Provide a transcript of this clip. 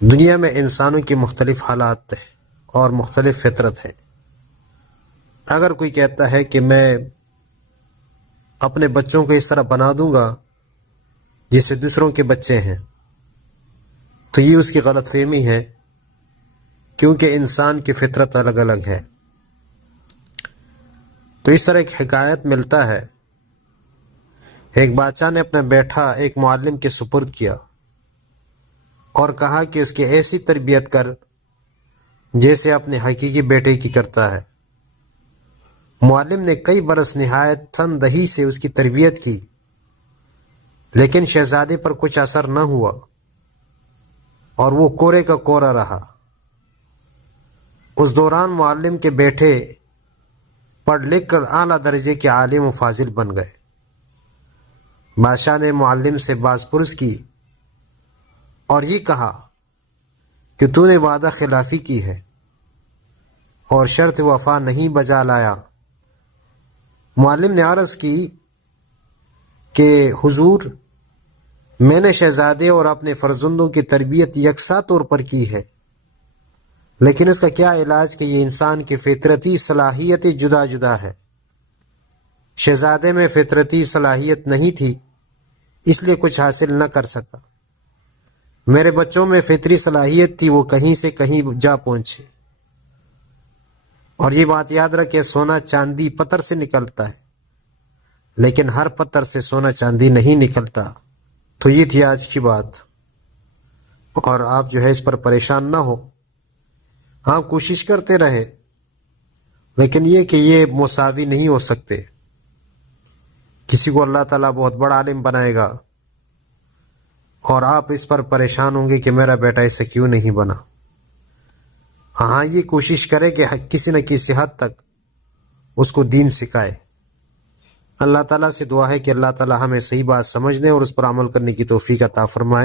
دنیا میں انسانوں کی مختلف حالات ہیں اور مختلف فطرت ہے۔ اگر کوئی کہتا ہے کہ میں اپنے بچوں کو اس طرح بنا دوں گا جیسے دوسروں کے بچے ہیں، تو یہ اس کی غلط فہمی ہے، کیونکہ انسان کی فطرت الگ الگ ہے۔ تو اس طرح ایک حکایت ملتا ہے، ایک بادشاہ نے اپنا بیٹا ایک معلم کے سپرد کیا اور کہا کہ اس کی ایسی تربیت کر جیسے اپنے حقیقی بیٹے کی کرتا ہے۔ معلم نے کئی برس نہایت تندہی سے اس کی تربیت کی، لیکن شہزادے پر کچھ اثر نہ ہوا اور وہ کورے کا کورا رہا۔ اس دوران معلم کے بیٹے پڑھ لکھ کر اعلیٰ درجے کے عالم و فاضل بن گئے۔ بادشاہ نے معلم سے باز پرس کی اور یہ کہا کہ تو نے وعدہ خلافی کی ہے اور شرط وفا نہیں بجا لایا۔ معلم نے عرض کی کہ حضور، میں نے شہزادے اور اپنے فرزندوں کی تربیت یکساں طور پر کی ہے، لیکن اس کا کیا علاج کہ یہ انسان کی فطرتی صلاحیتیں جدا جدا ہے۔ شہزادے میں فطرتی صلاحیت نہیں تھی، اس لیے کچھ حاصل نہ کر سکا۔ میرے بچوں میں فطری صلاحیت تھی، وہ کہیں سے کہیں جا پہنچے۔ اور یہ بات یاد رکھے، سونا چاندی پتھر سے نکلتا ہے، لیکن ہر پتھر سے سونا چاندی نہیں نکلتا۔ تو یہ تھی آج کی بات، اور آپ جو ہے اس پر پریشان نہ ہو۔ ہاں، کوشش کرتے رہے، لیکن یہ کہ یہ مساوی نہیں ہو سکتے۔ کسی کو اللہ تعالیٰ بہت بڑا عالم بنائے گا اور آپ اس پر پریشان ہوں گے کہ میرا بیٹا ایسا کیوں نہیں بنا۔ ہاں، یہ کوشش کرے کہ کسی نہ کسی حد تک اس کو دین سکھائے۔ اللہ تعالیٰ سے دعا ہے کہ اللہ تعالیٰ ہمیں صحیح بات سمجھنے اور اس پر عمل کرنے کی توفیق عطا فرمائے۔